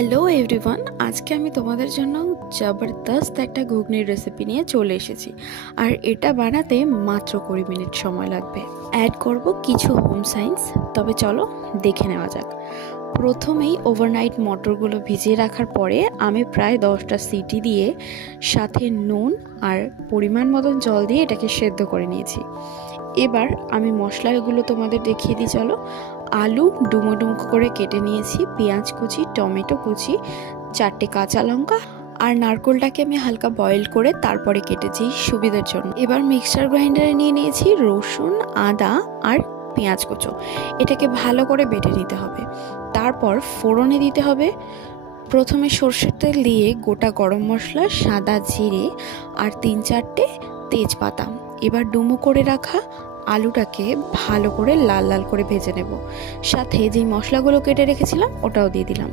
Hello everyone, আজকে আমি তোমাদের জন্য জবরদস্ত একটা ঘুগনির রেসিপি নিয়ে চলে এসেছি। আর এটা বানাতে মাত্র 20 মিনিট সময় লাগবে। অ্যাড করব কিছু হোম সায়েন্স, তবে চলো দেখে নেওয়া যাক। প্রথমেই ওভারনাইট মটরগুলো ভিজিয়ে রাখার পরে আমি প্রায় 10টা সিটি দিয়ে সাথে নুন আর পরিমাণ মতন জল দিয়ে এটাকে সেদ্ধ করে নিয়েছি। এবার আমি মশলাগুলো তোমাদের দেখিয়ে দিই, চলো। আলু ডুমো ডুমো করে কেটে নিয়েছি, পেঁয়াজ কুচি, টমেটো কুচি, 4টে কাঁচা লঙ্কা আর নারকেলটাকে আমি হালকা বয়েল করে তারপরে কেটেছি সুবিধার জন্য। এবার মিক্সচার গ্রাইন্ডারে নিয়ে নিয়েছি রসুন, আদা আর পেঁয়াজ কুচো। এটাকে ভালো করে বেটে নিতে হবে। তারপর ফোড়নে দিতে হবে প্রথমে সর্ষের তেল দিয়ে গোটা গরম মশলা, সাদা জিরে আর 3-4টে তেজপাতা। এবার ডুমো করে রাখা আলুটাকে ভালো করে লাল লাল করে ভেজে নেব। সাথে যে মশলাগুলো কেটে রেখেছিলাম ওটাও দিয়ে দিলাম।